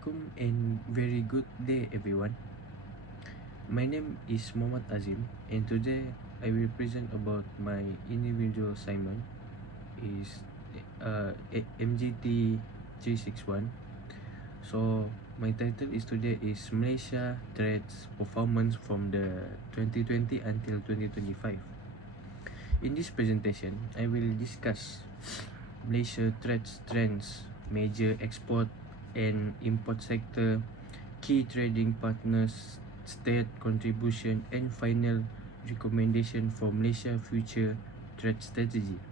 Assalamualaikum and very good day everyone. My name is Muhammad Azim and today I will present about my individual assignment is MGT361. So my title is today is Malaysia Trades Performance from the 2020 until 2025. In this presentation, I will discuss Malaysia trades trends, major export and import sector, key trading partners, state contribution, and final recommendation for Malaysia future trade strategy.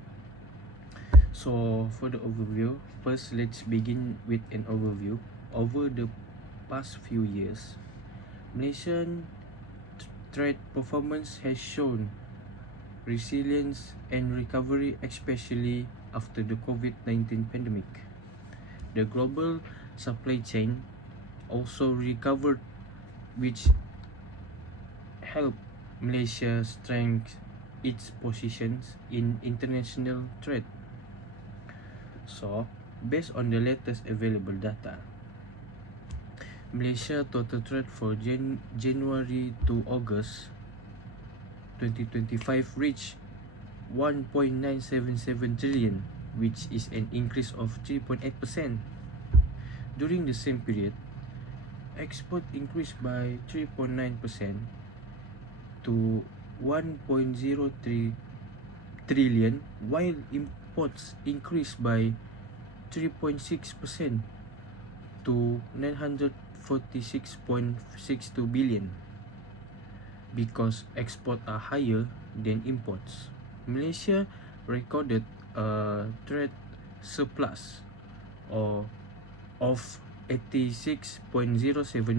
So for the overview, first let's begin with an overview. Over the past few years, Malaysian trade performance has shown resilience and recovery, especially after the COVID-19 pandemic. The global supply chain also recovered, which helped Malaysia strengthen its positions in international trade. So, based on the latest available data, Malaysia total trade for January to August 2025 reached 1.977 trillion, which is an increase of 3.8%. During the same period, export increased by 3.9% to 1.03 trillion, while imports increased by 3.6% to 946.62 billion. Because exports are higher than imports, Malaysia recorded a trade surplus of 86.07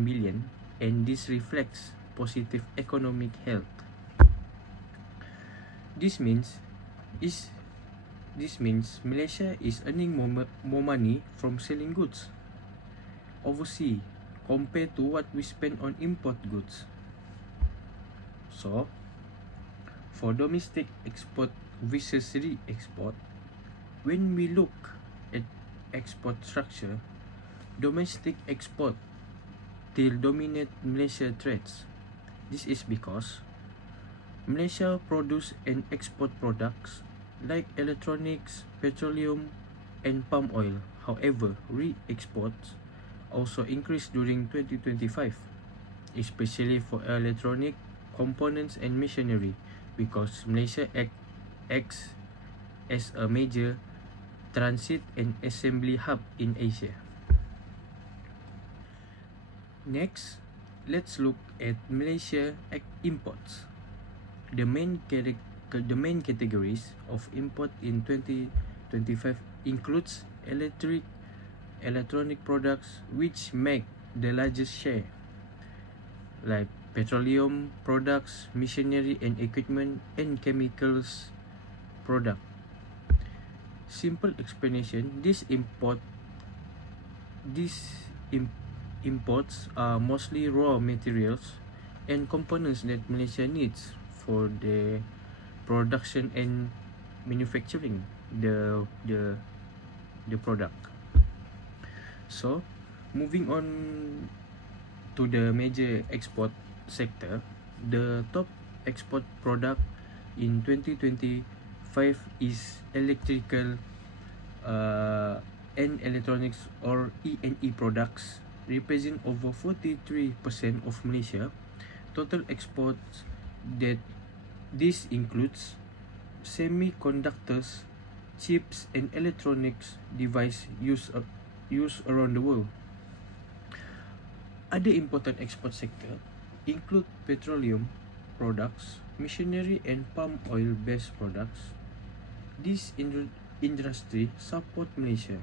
billion, and this reflects positive economic health. This means Malaysia is earning more money from selling goods overseas compared to what we spend on import goods. So, for domestic export versus re-export, when we look at export structure, domestic export still dominate Malaysia trades. This is because Malaysia produce and export products like electronics, petroleum, and palm oil. However, re-exports also increased during 2025, especially for electronic components and machinery, because Malaysia acts as a major transit and assembly hub in Asia. Next, let's look at Malaysia imports. The main categories of import in 2025 includes electronic products, which make the largest share, like petroleum products, machinery and equipment, and chemicals product. Simple explanation: these imports are mostly raw materials and components that Malaysia needs for the production and manufacturing the product. So, moving on to the major export sector, the top export product in 2025 is electrical and electronics, or E&E products, represent over 43% of Malaysia total exports. That this includes semiconductors, chips, and electronics device used around the world. Other important export sector include petroleum products, machinery, and palm oil-based products. This industry support Malaysia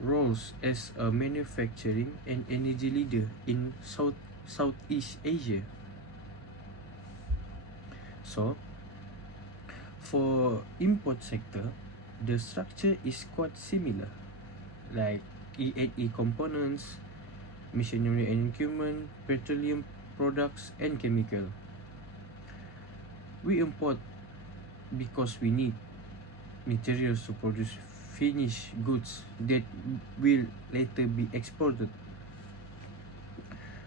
roles as a manufacturing and energy leader in Southeast Asia. So, for import sector, the structure is quite similar, like E&E components, machinery and equipment, petroleum products, and chemical. We import because we need materials to produce finished goods that will later be exported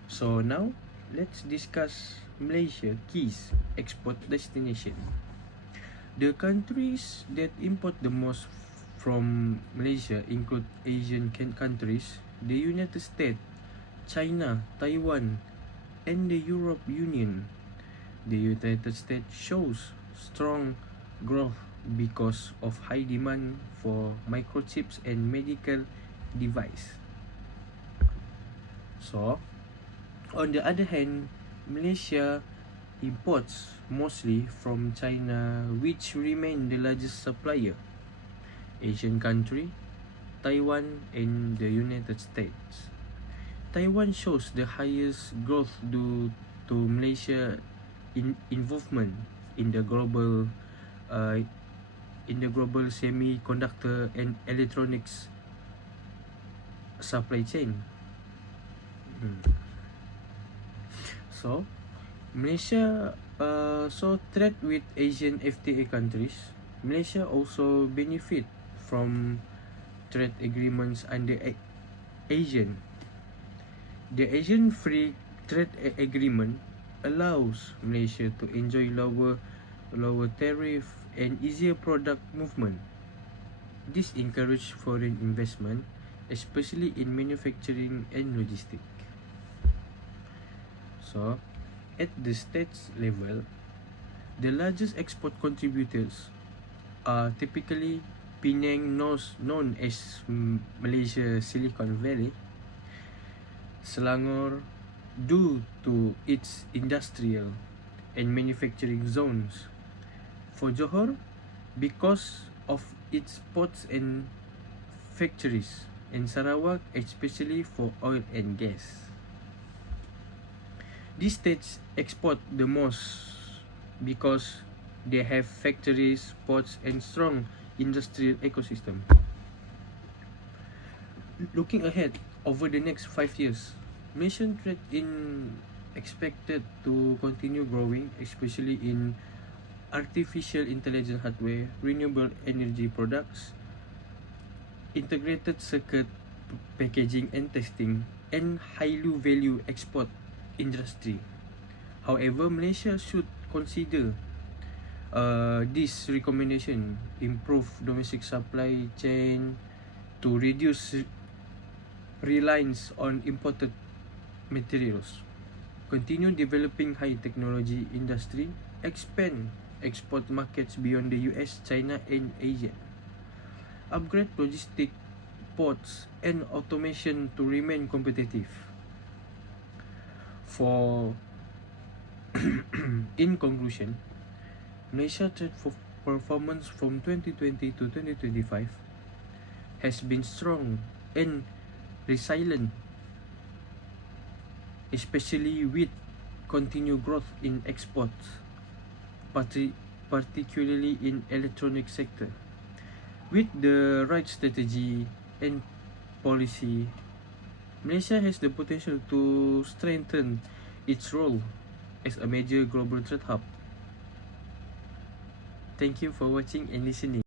So now, let's discuss Malaysia keys export destination. The countries that import the most from Malaysia include Asian countries, the United States, China, Taiwan, and the Europe Union. The United States shows strong growth because of high demand for microchips and medical device. So, on the other hand, Malaysia imports mostly from China, which remain the largest supplier. Asian country, Taiwan, and the United States. Taiwan shows the highest growth due to Malaysia involvement in the global semiconductor and electronics supply chain. So, Malaysia trade with Asian FTA countries. Malaysia also benefit from trade agreements under ASEAN. The Asian Free Trade Agreement allows Malaysia to enjoy lower tariff and easier product movement. This encourages foreign investment, especially in manufacturing and logistics. So, at the states level, the largest export contributors are typically Penang, known as Malaysia Silicon Valley, Selangor, due to its industrial and manufacturing zones, for Johor, because of its ports and factories, and Sarawak, especially for oil and gas. These states export the most because they have factories, ports, and strong industrial ecosystem. Looking ahead over the next 5 years, Malaysian trade in expected to continue growing, especially in artificial intelligence hardware, renewable energy products, integrated circuit packaging and testing, and highly value export industry. However, Malaysia should consider this recommendation, improve domestic supply chain to reduce reliance on imported materials, continue developing high technology industry, expand export markets beyond the US, China, and Asia, upgrade logistic ports and automation to remain competitive. For in conclusion, Malaysia trade performance from 2020 to 2025 has been strong and resilient, especially with continued growth in exports, particularly in electronic sector. With the right strategy and policy, Malaysia has the potential to strengthen its role as a major global trade hub. Thank you for watching and listening.